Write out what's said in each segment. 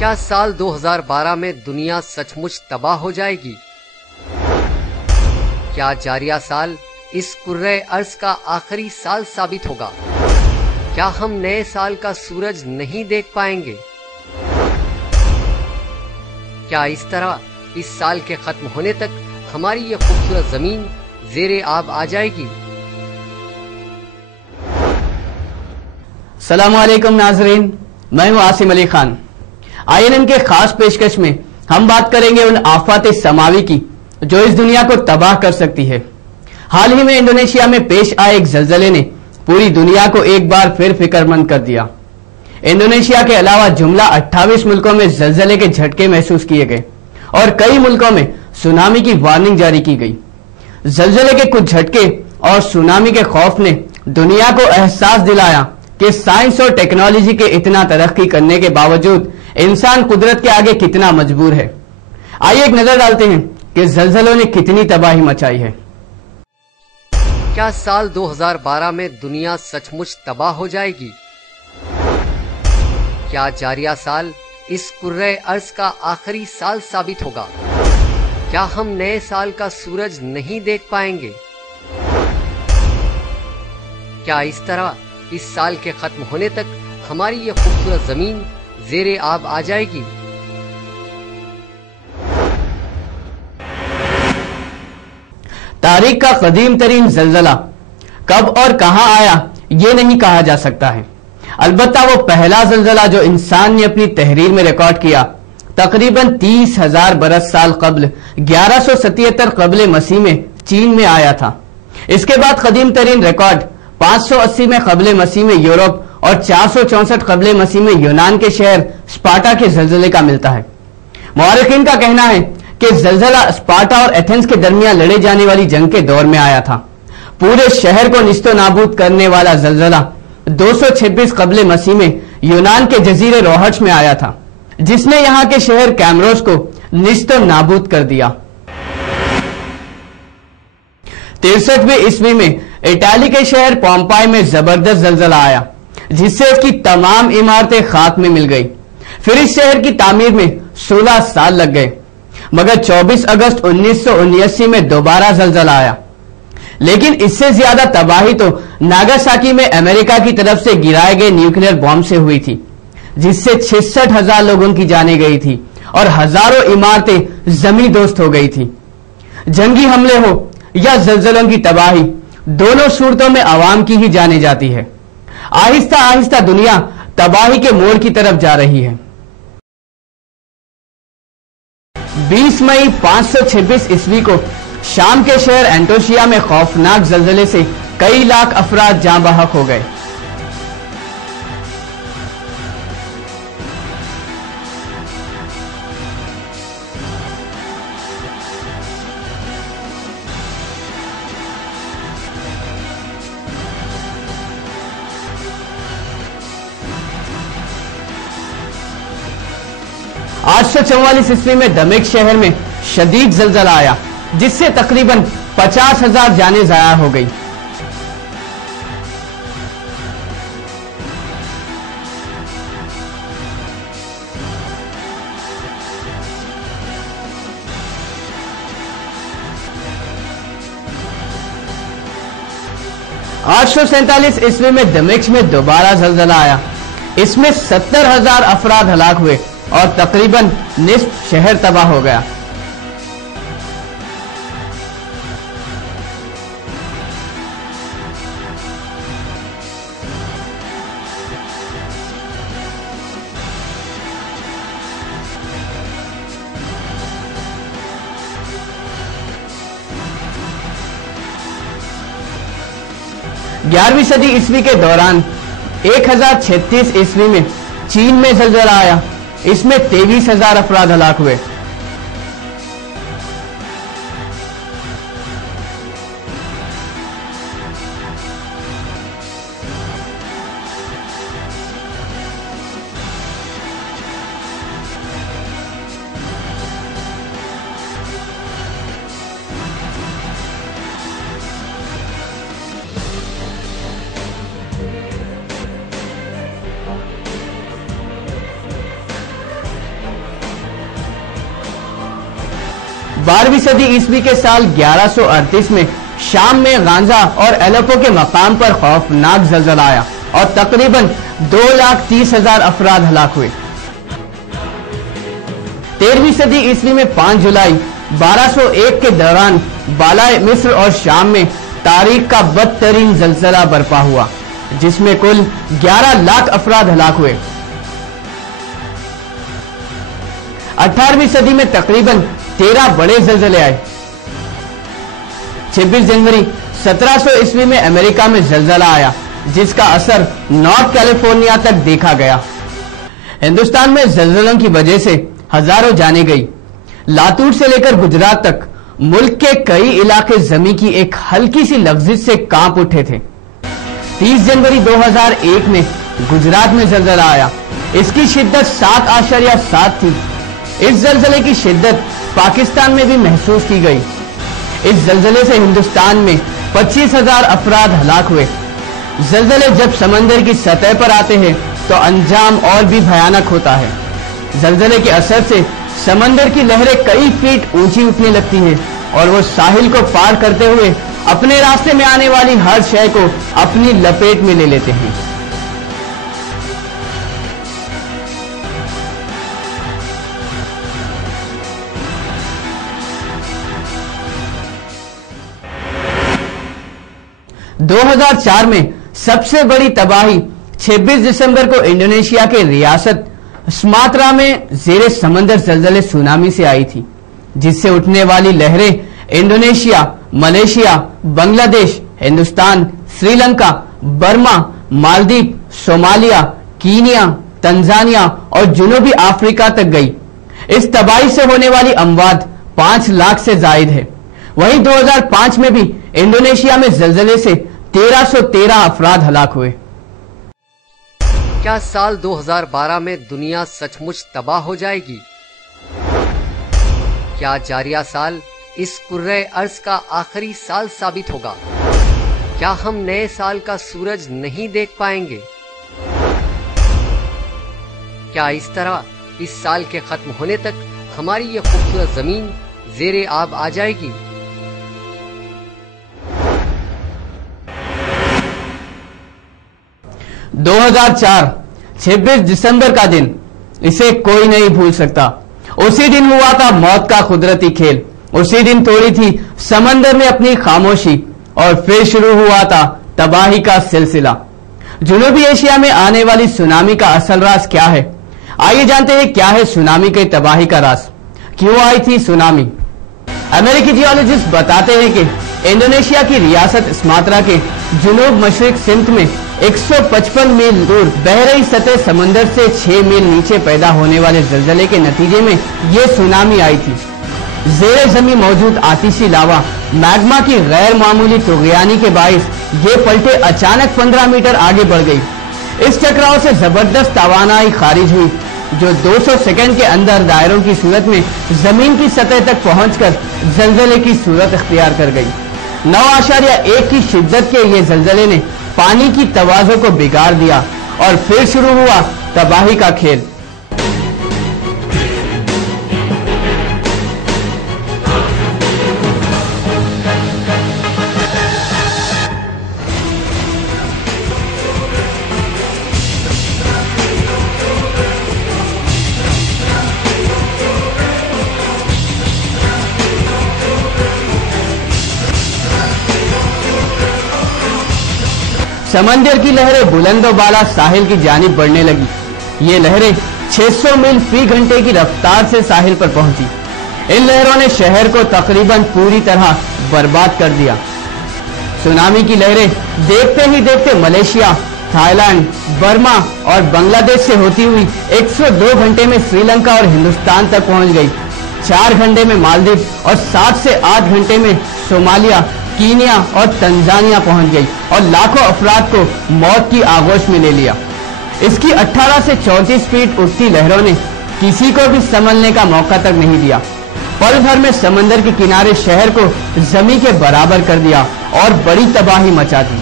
क्या साल 2012 में दुनिया सचमुच तबाह हो जाएगी? क्या जारिया साल इस कुर्रे अर्ज का आखिरी साल साबित होगा? क्या हम नए साल का सूरज नहीं देख पाएंगे? क्या इस तरह इस साल के खत्म होने तक हमारी ये खूबसूरत जमीन ज़ेरे आब आ जाएगी? अस्सलामु अलैकुम नाज़रीन, मैं हूं आसिम अली खान। INN के खास पेशकश में हम बात करेंगे उन आफात समावी की जो इस दुनिया को तबाह कर सकती है। हाल ही में इंडोनेशिया में पेश आए एक जलजले ने पूरी दुनिया को एक बार फिर फिक्रमंद कर दिया। इंडोनेशिया के अलावा जुमला 28 मुल्कों में जलजले के झटके महसूस किए गए और कई मुल्कों में सुनामी की वार्निंग जारी की गई। जलजले के कुछ झटके और सुनामी के खौफ ने दुनिया को एहसास दिलाया कि साइंस और टेक्नोलॉजी के इतना तरक्की करने के बावजूद इंसान कुदरत के आगे कितना मजबूर है। आइए एक नजर डालते हैं कि जलजलों ने कितनी तबाही मचाई है। क्या साल 2012 में दुनिया सचमुच तबाह हो जाएगी? क्या जारिया साल इस कुर्रे अर्ज का आखिरी साल साबित होगा? क्या हम नए साल का सूरज नहीं देख पाएंगे? क्या इस तरह इस साल के खत्म होने तक हमारी ये खूबसूरत जमीन ज़ेरे आब आ जाएगी? तारीख का कदीम तरीन जलजला कब और कहां आया ये नहीं कहा जा सकता है। अलबत्ता वो पहला जलजला जो इंसान ने अपनी तहरीर में रिकॉर्ड किया तकरीबन 30,000 बरस साल कब्ल 1177 कब्ल मसीह में चीन में आया था। इसके बाद कदीम तरीन रिकॉर्ड 580 में कब्ल मसीह में यूरोप और 464 कब्ल मसीह में यूनान के शहर स्पार्टा के जलजले का मिलता है। मुआर्रिखीन का कहना है कि जलजला स्पार्टा और एथेंस के दरमियान लड़े जाने वाली जंग के दौर में आया था। पूरे शहर को निस्तो नाबूद करने वाला जलजला 226 कब्ल मसीह में यूनान के जजीरे रोहट्स में आया था, जिसने यहां के शहर कैमरोस को निस्तो नाबूद कर दिया। 63वीं ईस्वी में इटाली के शहर पोम्पाई में जबरदस्त जलजला आया, जिससे उसकी तमाम इमारतें खाक में मिल गई। फिर इस शहर की तामीर में 16 साल लग गए, मगर 24 अगस्त 1979 में दोबारा जलजला आया। लेकिन इससे ज्यादा तबाही तो नागासाकी में अमेरिका की तरफ से गिराए गए न्यूक्लियर बॉम्ब से हुई थी, जिससे 66,000 लोगों की जानें गई थी और हजारों इमारतें जमींदोस्त हो गई थी। जंगी हमले हो या जलजलों की तबाही, दोनों सूरतों में आवाम की ही जाने जाती है। आहिस्ता आहिस्ता दुनिया तबाही के मोड़ की तरफ जा रही है। 20 मई 526 ईस्वी को शाम के शहर एंटोशिया में खौफनाक जलजले से कई लाख अफराद जाँ बहक हो गए। आज 844 ईस्वी में दमिश्क शहर में शदीद जलजला आया, जिससे तकरीबन 50,000 जानें ज़ाया हो गई। आठ 847 ईस्वी में दमिश्क में दोबारा जलजला आया। इसमें 70,000 अफराद हलाक हुए और तकरीबन निस्फ शहर तबाह हो गया। ग्यारहवीं सदी ईस्वी के दौरान 1036 ईस्वी में चीन में जलजला आया। इसमें 23,000 अफराद हलाक हुए। 12वीं सदी ईस्वी के साल 1138 में शाम में गांजा और एलेपो के मकाम पर खौफनाक जलजला आया और तकरीबन 2,30,000 अफराद हलाक हुए। 13वीं सदी ईस्वी में 5 जुलाई 1201 के दौरान बालाए मिस्र और शाम में तारीख का बदतरीन जलजला बर्पा हुआ, जिसमें कुल 11 लाख अफराद हलाक हुए। 18वीं सदी में तकरीबन 13 बड़े जलजले आए। 26 जनवरी 1700 ईस्वी में अमेरिका में जलजला आया, जिसका असर नॉर्थ कैलिफोर्निया तक देखा गया। हिंदुस्तान में जलजलों की वजह से हजारों जानें गई। लातूर से लेकर गुजरात तक मुल्क के कई इलाके जमीन की एक हल्की सी लग्जिश से कांप उठे थे। 30 जनवरी 2001 में गुजरात में जलजला आया। इसकी शिद्दत 7.7 थी। इस जलजले की शिद्दत पाकिस्तान में भी महसूस की गई। इस जलजले से हिंदुस्तान में 25,000 अफराद हलाक हुए। जलजले जब समंदर की सतह पर आते हैं तो अंजाम और भी भयानक होता है। जलजले के असर से समंदर की लहरें कई फीट ऊंची उठने लगती हैं और वो साहिल को पार करते हुए अपने रास्ते में आने वाली हर शय को अपनी लपेट में ले लेते हैं। दो 2004 में सबसे बड़ी तबाही 26 दिसंबर को इंडोनेशिया के रियासत सुमात्रा में जेरे समंदर जलजले सुनामी से आई थी, जिससे उठने वाली लहरें Indonesia, Malaysia, Bangladesh, Hindustan, Sri Lanka, Burma, Maldives, Somalia, Kenya, Tanzania और जनूबी अफ्रीका तक गई। इस तबाही से होने वाली अमवात 5 लाख से जायद है। वहीं 2005 में भी इंडोनेशिया में जलजले से 1313 अफराद हलाक हुए। क्या साल 2012 में दुनिया सचमुच तबाह हो जाएगी? क्या जारिया साल इस कुर्रे अर्ज का आखिरी साल साबित होगा? क्या हम नए साल का सूरज नहीं देख पाएंगे? क्या इस तरह इस साल के खत्म होने तक हमारी ये खूबसूरत जमीन जेरे आब आ जाएगी? – 2004 26 दिसंबर का दिन, इसे कोई नहीं भूल सकता। उसी दिन हुआ था मौत का कुदरती खेल। उसी दिन तोड़ी थी समंदर ने अपनी खामोशी और फिर शुरू हुआ था तबाही का सिलसिला। जनूबी एशिया में आने वाली सुनामी का असल राज क्या है? आइए जानते हैं क्या है सुनामी के तबाही का राज। क्यों आई थी सुनामी? अमेरिकी जियोलॉजिस्ट बताते हैं कि इंडोनेशिया की रियासत सुमात्रा के जुनूब मशरिक सिमत में 155 मील दूर बहरी सतह समंदर से 6 मील नीचे पैदा होने वाले जलजले के नतीजे में ये सुनामी आई थी। जेरे जमीन मौजूद आतिशी लावा मैग्मा की गैर मामूली तुगयानी के बाइस ये पलटे अचानक 15 मीटर आगे बढ़ गई। इस टकराव से जबरदस्त तवानाई खारिज हुई, जो 200 सेकंड के अंदर दायरों की सूरत में जमीन की सतह तक पहुंचकर जलजले की सूरत इख्तियार कर गई। 9.1 की शिद्दत के ये जलजले ने पानी की तवाज़ो को बिगाड़ दिया और फिर शुरू हुआ तबाही का खेल। समंदर की लहरें बुलंदो बाला साहिल की जानिब बढ़ने लगी। ये लहरें 600 मील फी घंटे की रफ्तार से साहिल पर पहुंची। इन लहरों ने शहर को तकरीबन पूरी तरह बर्बाद कर दिया। सुनामी की लहरें देखते ही देखते मलेशिया, थाईलैंड, बर्मा और बांग्लादेश से होती हुई 102 घंटे में श्रीलंका और हिंदुस्तान तक पहुंच गई। 4 घंटे में मालदीव और 7 से 8 घंटे में सोमालिया, कीनिया और तंजानिया पहुंच गई और लाखों अफराद को मौत की आगोश में ले लिया। इसकी 18 से 34 फीट उठती लहरों ने किसी को भी संभलने का मौका तक नहीं दिया। पल भर में समंदर के किनारे शहर को जमीन के बराबर कर दिया और बड़ी तबाही मचा दी।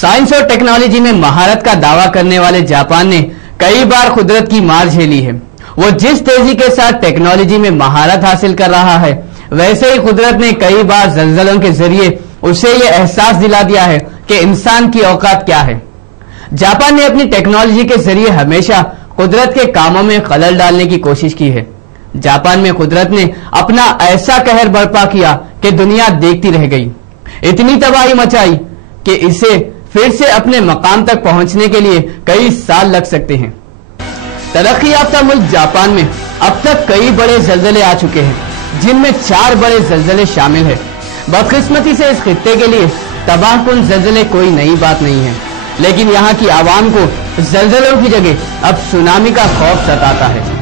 साइंस और टेक्नोलॉजी में महारत का दावा करने वाले जापान ने कई बार कुदरत की मार झेली है। वो जिस तेजी के साथ टेक्नोलॉजी में महारत हासिल कर रहा है, वैसे ही कुदरत ने कई बार जल्जलों के जरिए उसे ये एहसास दिला दिया है कि इंसान की औकात क्या है। जापान ने अपनी टेक्नोलॉजी के जरिए हमेशा कुदरत के कामों में खलल डालने की कोशिश की है। जापान में कुदरत ने अपना ऐसा कहर बर्पा किया कि दुनिया देखती रह गई। इतनी तबाही मचाई कि इसे फिर से अपने मकाम तक पहुंचने के लिए कई साल लग सकते हैं। तरक्की याफ्ता मुल्क जापान में अब तक कई बड़े जल्जले आ चुके हैं, जिनमें 4 बड़े जल्जले शामिल है। बदकिस्मती से इस खित्ते के लिए तबाहकुन जल्जले कोई नई बात नहीं है, लेकिन यहाँ की आवाम को जल्जलों की जगह अब सुनामी का खौफ सताता है।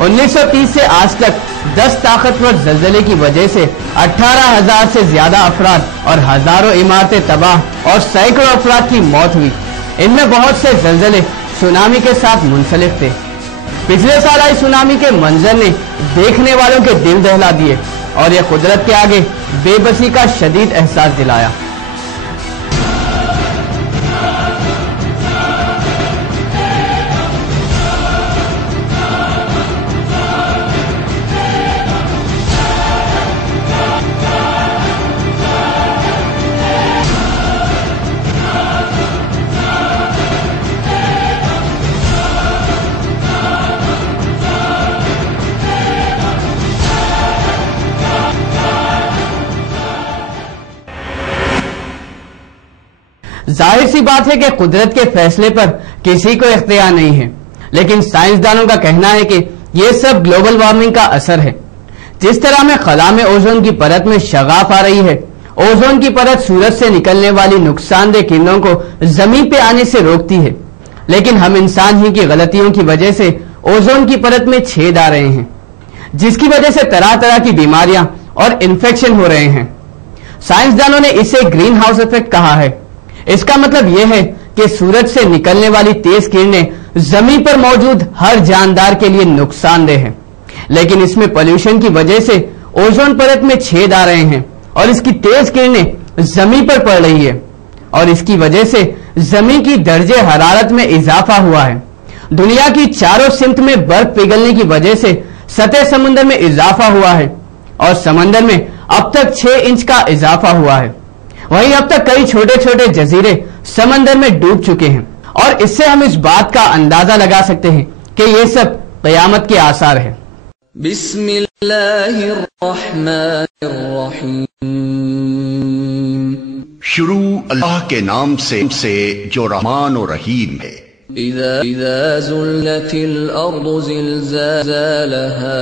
1930 से आज तक 10 ताकतवर जल्जले की वजह से 18,000 से ज्यादा अफराद और हजारों इमारतें तबाह और सैकड़ों अफराद की मौत हुई। इनमें बहुत से जल्जले सुनामी के साथ मुंसलिक थे। पिछले साल आई सुनामी के मंजर ने देखने वालों के दिल दहला दिए और यह कुदरत के आगे बेबसी का शदीद एहसास दिलाया। जाहिर सी बात है कि कुदरत के फैसले पर किसी को इख्तियार नहीं है, लेकिन साइंसदानों का कहना है कि यह सब ग्लोबल वार्मिंग का असर है। जिस तरह में खला में ओजोन की परत में शगाफ आ रही है, ओजोन की परत सूरज से निकलने वाली नुकसानदेह किरणों को जमीन पे आने से रोकती है, लेकिन हम इंसान ही की गलतियों की वजह से ओजोन की परत में छेद आ रहे हैं, जिसकी वजह से तरह तरह की बीमारियां और इन्फेक्शन हो रहे हैं। साइंसदानों ने इसे ग्रीन हाउस इफेक्ट कहा है। इसका मतलब यह है कि सूरज से निकलने वाली तेज किरणें जमीन पर मौजूद हर जानदार के लिए नुकसानदेह है, लेकिन इसमें पोल्यूशन की वजह से ओजोन परत में छेद आ रहे हैं और इसकी तेज किरणें जमीन पर पड़ रही है और इसकी वजह से जमीन की दर्जे हरारत में इजाफा हुआ है। दुनिया की चारों सिमत में बर्फ पिघलने की वजह से सतह समंदर में इजाफा हुआ है और समंदर में अब तक 6 इंच का इजाफा हुआ है। वहीं अब तक कई छोटे छोटे जजीरे समंदर में डूब चुके हैं और इससे हम इस बात का अंदाजा लगा सकते हैं कि ये सब क़यामत के आसार है। बिस्मिल्लाहिर्रहमानिर्रहीम। शुरू अल्लाह के नाम से जो रहमान और रहीम है। इज़ा ज़ुल्लतिल अर्दु ज़िलज़ालहा।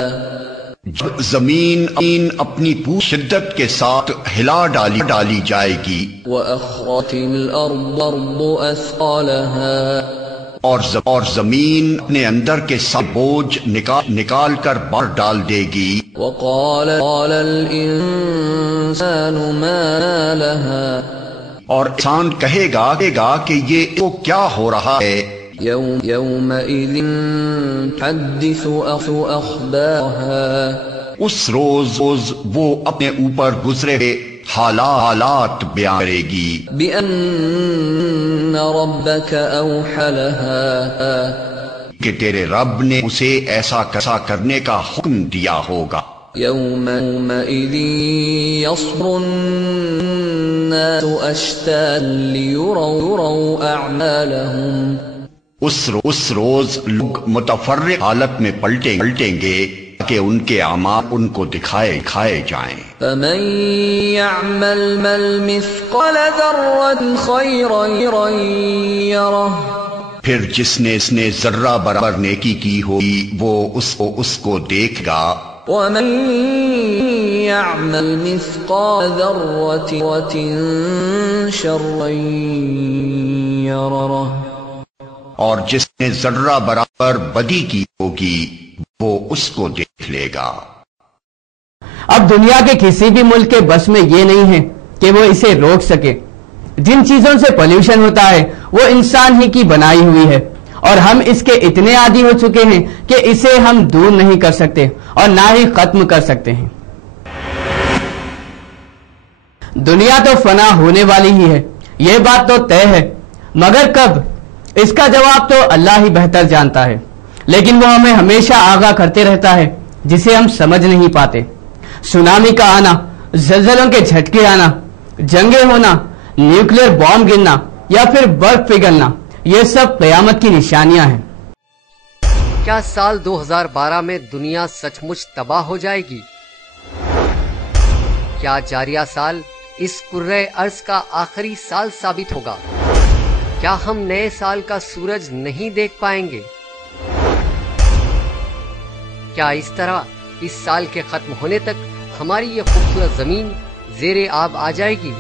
जब जमीन अपनी पूरी शिद्दत के साथ हिला डाली जाएगी। व अख़रतिल अर्दु अस्क़ालहा। और जमीन अपने अंदर के सब बोझ निकाल कर बाहर डाल देगी। व क़ालल इंसानु मा लहा। और इंसान कहेगा कि ये तो क्या हो रहा है। यौमइज़िन तुहद्दिसु अख़बारहा। उस रोज वो अपने ऊपर गुजरे हुए हालात बयान करेगी। बिअन्न रब्बक औहा लहा। कि तेरे रब ने उसे ऐसा करने का हुक्म दिया होगा। यौमइज़िन यस्दुरु अन्नासु अश्तातन लियुरौ अअमालहुम। उस रोज लोग मुतफर्रिक हालत में पलटेंगे कि उनके अमाल उनको दिखाए जाएं। फमन यअमल मिस्क़ाल ज़र्रतिन ख़ैरन यरह। फिर जिसने जर्रा बराबर नेकी की होगी वो उसको देखेगा। वमन यअमल मिस्काल ज़र्रतिन शर्रन यरह, और जिसने जर्रा बराबर बदी की होगी वो उसको देख लेगा। अब दुनिया के किसी भी मुल्क के बस में ये नहीं है कि वो इसे रोक सके। जिन चीजों से पोल्यूशन होता है वो इंसान ही की बनाई हुई है और हम इसके इतने आदी हो चुके हैं कि इसे हम दूर नहीं कर सकते और ना ही खत्म कर सकते हैं। दुनिया तो फना होने वाली ही है, यह बात तो तय है, मगर कब, इसका जवाब तो अल्लाह ही बेहतर जानता है। लेकिन वो हमें हमेशा आगाह करते रहता है जिसे हम समझ नहीं पाते। सुनामी का आना, ज़लज़लों के झटके आना, जंगें होना, न्यूक्लियर बॉम्ब गिरना या फिर बर्फ पिघलना, ये सब क़यामत की निशानियां हैं। क्या साल 2012 में दुनिया सचमुच तबाह हो जाएगी? क्या जारिया साल इस कुर्रे अर्ज़ का आखिरी साल साबित होगा? क्या हम नए साल का सूरज नहीं देख पाएंगे? क्या इस तरह इस साल के खत्म होने तक हमारी ये खूबसूरत जमीन ज़ेरे आब आ जाएगी?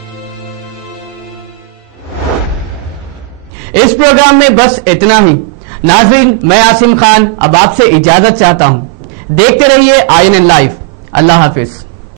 इस प्रोग्राम में बस इतना ही। नाज़रीन, मैं आसिम खान अब आपसे इजाजत चाहता हूं। देखते रहिए INN लाइव। अल्लाह हाफिज।